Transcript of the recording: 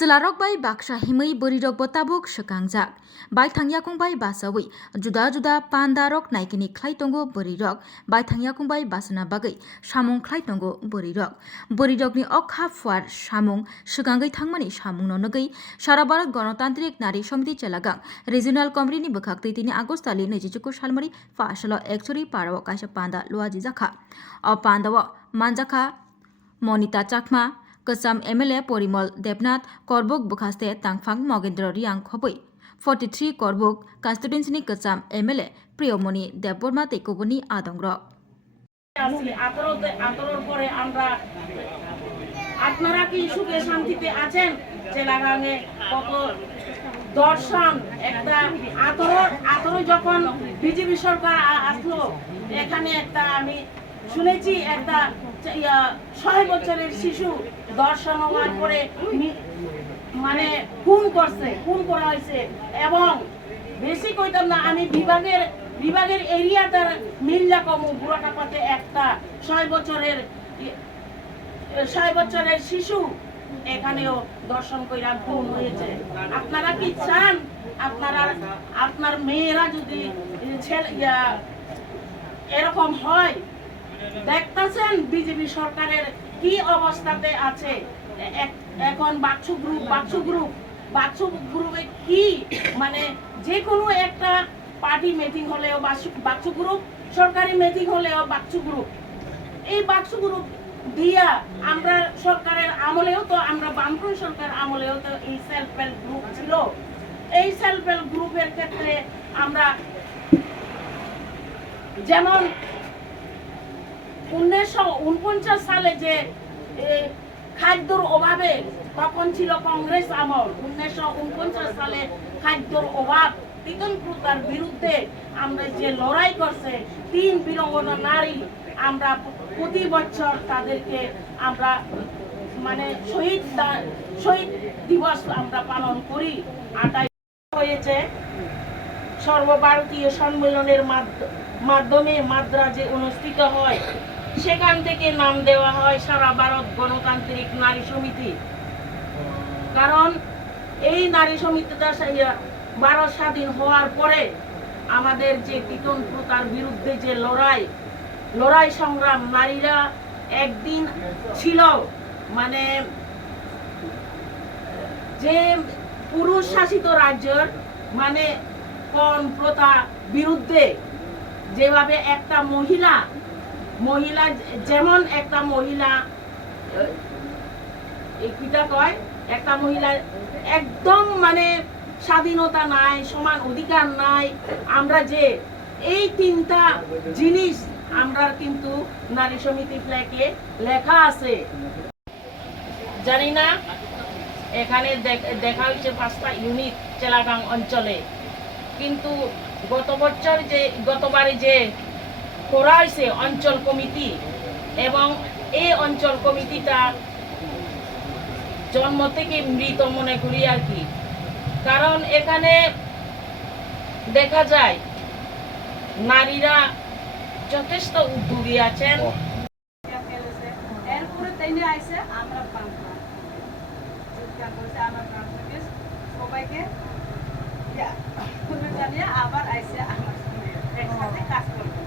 Selarok bai baksa himai berirok botabuk sekangjak. Bai tangyakung bai basawi. Juda-juda pandarok naikini klai tongo berirok. Bai tangyakung bai basana bagai. Samung klai tongo berirok. Berirok ni okha fuar samung sekangai thangmani samung nonogai. Sara Bharat Ganotantrik Nari Samiti Chelagang. Regional Committee ni bekhak 3 Agostali 2024 salmari fasalo ekchori parawo kaisa panda luaji jakha. O pandawo manjakha Monita Chakma Kasam MLA Porimol Debnath Korbuk Bukhaste Tangfang Mogendra Riang Khoboi 43 Korbuk constituency ni Kasam MLA Priyomoni Debborma Tekoboni Adongrok পরে আমরা আপনারা কি সুখে শান্তিতে আছেন? চেলাগাঙে কত দর্শন একটা আতর যখন বিজেপি সরকার আসলো, এখানে একটা আমি শুনেছি একটা 6 বছরের শিশু দর্শন হওয়ার পরে মানে খুন করা হয়েছে। এবং বেশি কইতাম না, আমি বিভাগের এরিয়াটার মিল্লা কম বুড়াটাপাতে একটা 6 বছরের শিশু এখানেও দর্শন কইরা খুন হয়েছে। আপনারা কি চান আপনার মেয়েরা যদি এরকম হয়? দেখতেছেন বিজেপি সরকারের কি অবস্থাতে আছে এখন। বাক্সু গ্রুপে কি মানে যে কোনো একটা পার্টি মিটিং হলেও বাক্সু গ্রুপ, সরকারি মিটিং হলেও বাক্সু গ্রুপ। এই বাক্সু গ্রুপ দিয়া আমরা সরকারের আমলেও তো, আমরা বামফ্রন্ট সরকার আমলেও তো এই সেলফ হেল্প গ্রুপ ছিল। এই সেলফ হেল্প গ্রুপের ক্ষেত্রে আমরা যেমন 1949 সালে যে খাদ্যর অভাবে, তখন ছিল কংগ্রেস আমল। 1949 সালে খাদ্যর অভাব তিতন প্রথার বিরুদ্ধে আমরা যে লড়াই করছে 3 বীরাঙ্গনা নারী, আমরা প্রতি বছর তাদেরকে আমরা মানে শহীদ দিবস আমরা পালন করি। 28 হয়েছে সর্বভারতীয় সম্মেলনের মাধ্যমে মাদ্রাজে অনুষ্ঠিত হয়। সেখান থেকে নাম দেওয়া হয় সারা ভারত গণতান্ত্রিক নারী সমিতি। কারণ এই নারী সমিতিটা ভারত স্বাধীন হওয়ার পরে আমাদের যে তিতন প্রথার বিরুদ্ধে যে লড়াই সংগ্রাম, নারীরা একদিন ছিল মানে যে পুরুষ শাসিত রাজ্যের মানে কোন প্রথা বিরুদ্ধে, যেভাবে একটা মহিলা যেমন একটা মহিলা একটা মহিলা একদম মানে স্বাধীনতা নাই, সমান অধিকার নাই। আমরা যে এই 3টা জিনিস আমরা কিন্তু নারী সমিতি ফ্ল্যাগে লেখা আছে। জানি না, এখানে দেখা হয়েছে 5টা ইউনিট চেলাগাং অঞ্চলে, কিন্তু গতবারে যে করা হয়েছে অঞ্চল কমিটি, এবং এই অঞ্চল কমিটিটা জন্ম থেকে মৃত মনে করি আর কি। কারণ এখানে দেখা যায় নারীরা যথেষ্ট উদ্যোগী আছেন। এরপরে তাইনে আইছে আমরা সবাইকে জানিয়ে আবার আইসে আমার একসাথে কাজ করবো।